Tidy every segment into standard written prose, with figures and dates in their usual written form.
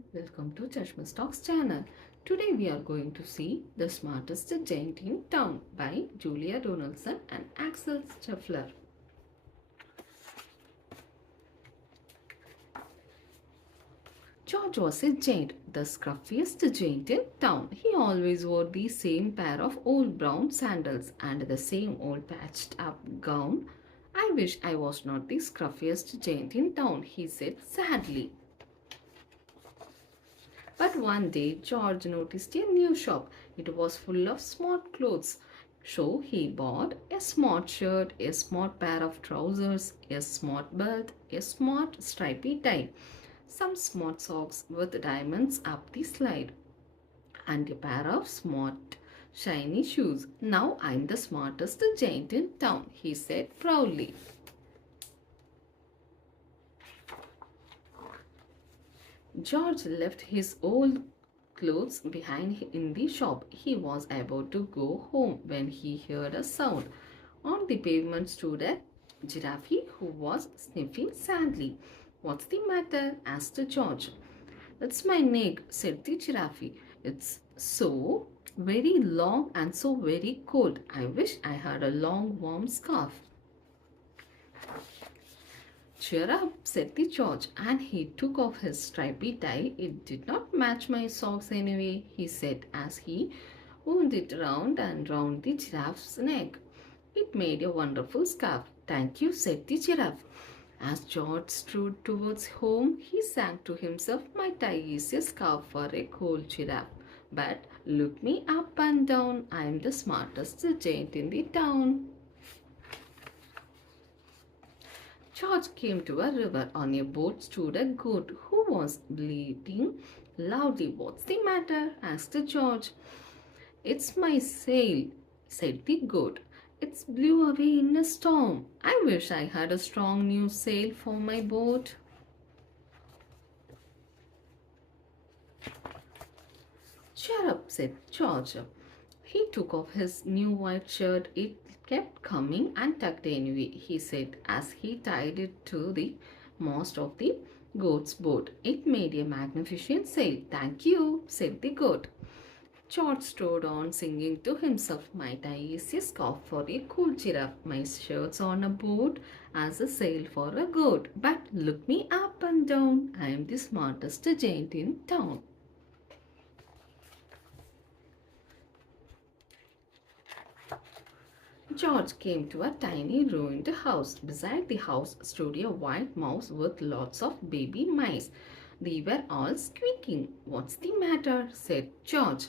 everyone, welcome to ChasmishBlog's channel. Today we are going to see The Smartest Giant in Town by Julia Donaldson and Axel Scheffler. George was a giant, the scruffiest giant in town. He always wore the same pair of old brown sandals and the same old patched up gown. I wish I was not the scruffiest giant in town, he said sadly. But one day George noticed a new shop. It was full of smart clothes. So he bought a smart shirt, a smart pair of trousers, a smart belt, a smart stripy tie, some smart socks with diamonds up the slide, and a pair of smart shiny shoes. Now I'm the smartest giant in town, he said proudly. George left his old clothes behind in the shop. He was about to go home when he heard a sound. On the pavement stood a giraffe who was sniffing sadly. "What's the matter?" asked George. "It's my neck," said the giraffe. "It's so very long and so very cold. I wish I had a long warm scarf." "Cheer up," said the George, and he took off his stripy tie. "It did not match my socks anyway," he said as he wound it round and round the giraffe's neck. "It made a wonderful scarf." "Thank you," said the giraffe. As George strode towards home, he sang to himself, "My tie is a scarf for a cold giraffe. But look me up and down, I am the smartest giant in the town." George came to a river. On a boat stood a goat who was bleating loudly. "What's the matter?" asked George. "It's my sail," said the goat. "It's blew away in a storm. I wish I had a strong new sail for my boat." "Cheer up," said George. He took off his new white shirt. "It kept coming and tucked anyway," he said as he tied it to the mast of the goat's boat. "It made a magnificent sail." "Thank you," said the goat. George strode on, singing to himself, "My tie is a scarf for a cool giraffe. My shirt's on a boat as a sail for a goat. But look me up and down, I am the smartest giant in town." George came to a tiny ruined house. Beside the house stood a white mouse with lots of baby mice. They were all squeaking. "What's the matter?" said George.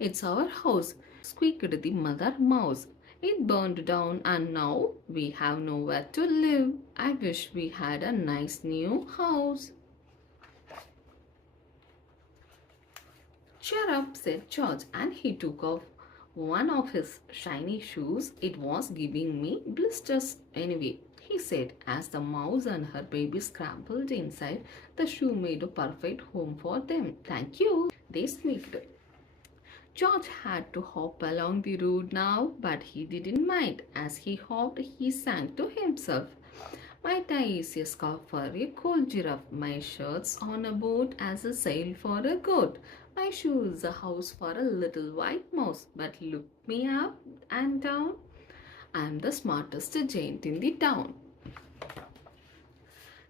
"It's our house," squeaked the mother mouse. "It burned down and now we have nowhere to live. I wish we had a nice new house." "Cheer up," said George, and he took off one of his shiny shoes. "It was giving me blisters anyway," he said as the mouse and her baby scrambled inside. The shoe made a perfect home for them. "Thank you," they squeaked. George had to hop along the road now, but he didn't mind. As he hopped, he sang to himself, "My tie is a scarf for a cold giraffe. My shirt's on a boat as a sail for a goat. My shoe is a house for a little white mouse. But look me up and down, I'm the smartest giant in the town."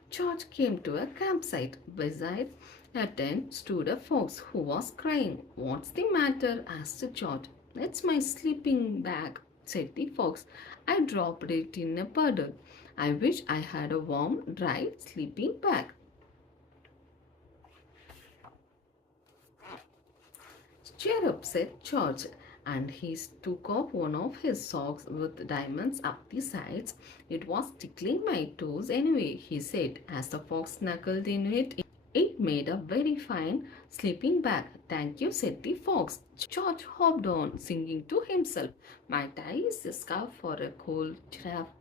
George came to a campsite. Beside a tent stood a fox who was crying. "What's the matter?" asked George. "It's my sleeping bag," said the fox. "I dropped it in a puddle. I wish I had a warm, dry sleeping bag." "Cheer up," said George, and he took off one of his socks with diamonds up the sides. "It was tickling my toes anyway," he said as the fox snuggled in it. "It made a very fine sleeping bag." "Thank you," said the fox. George hopped on, singing to himself, "My tie is a scarf for a cold giraffe.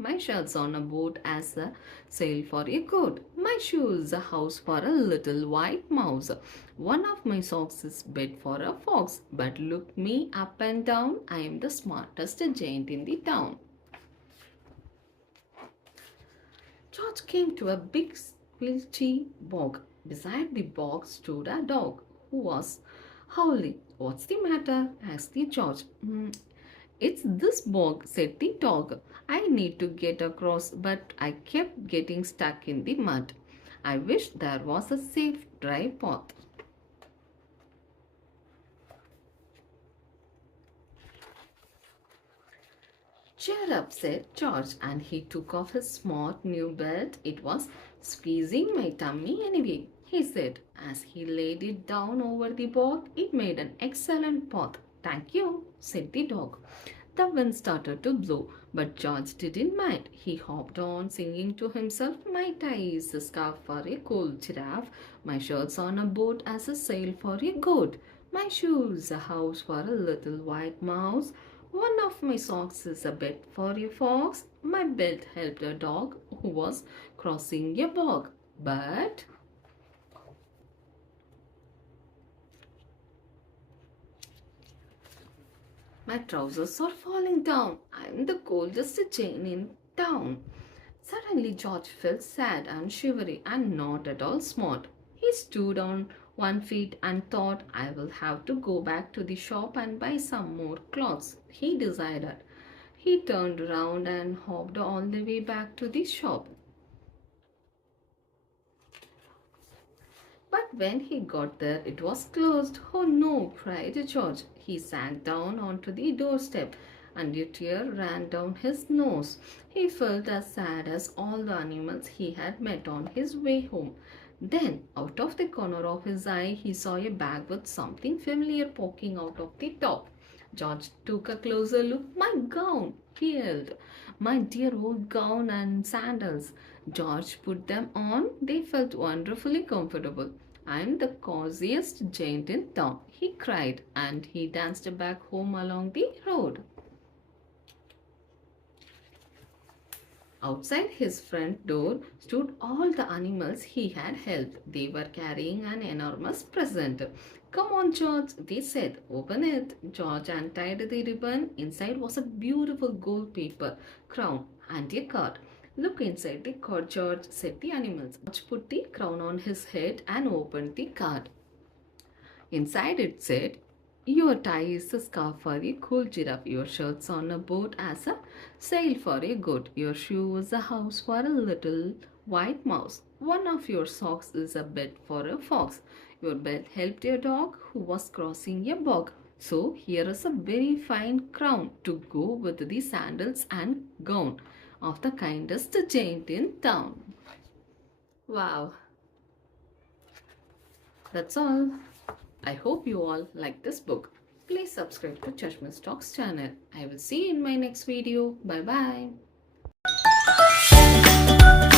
My shirt's on a boat as a sail for a goat. My shoe is a house for a little white mouse. One of my socks is bed for a fox. But look me up and down, I am the smartest giant in the town." George came to a big squelchy bog. Beside the box stood a dog who was howling. What's the matter? Asked the George. It's this bog, said the dog. I need to get across, but I kept getting stuck in the mud. I wish there was a safe, dry path. Cheer up, said George, and he took off his smart new belt. It was squeezing my tummy anyway, he said, as he laid it down over the bog. It made an excellent path. Thank you, said the dog. The wind started to blow, but George didn't mind. He hopped on, singing to himself, my tie is a scarf for a cool giraffe, my shirt's on a boat as a sail for a goat, my shoes a house for a little white mouse, one of my socks is a bed for a fox, my belt helped a dog who was crossing a bog. But my trousers are falling down. I'm the coldest Jane in town. Suddenly, George felt sad and shivery and not at all smart. He stood on one feet and thought, I will have to go back to the shop and buy some more clothes. He decided. He turned around and hopped all the way back to the shop. But when he got there, it was closed. Oh no, cried George. He sat down onto the doorstep and a tear ran down his nose. He felt as sad as all the animals he had met on his way home. Then, out of the corner of his eye, he saw a bag with something familiar poking out of the top. George took a closer look. My gown, he yelled. My dear old gown and sandals. George put them on. They felt wonderfully comfortable. I'm the coziest giant in town, he cried, and he danced back home along the road. Outside his front door stood all the animals he had helped. They were carrying an enormous present. Come on, George, they said. Open it. George untied the ribbon. Inside was a beautiful gold paper crown and a card. Look inside the card, George, said the animals. George put the crown on his head and opened the card. Inside it said, your tie is a scarf for a cool giraffe. Your shirt's on a boat as a sail for a goat. Your shoe is a house for a little white mouse. One of your socks is a bed for a fox. Your belt helped a dog who was crossing a bog. So here is a very fine crown to go with the sandals and gown of the kindest giant in town. Wow, that's all. I hope you all like this book. Please subscribe to ChasmishBlog's channel. I will see you in my next video. Bye bye.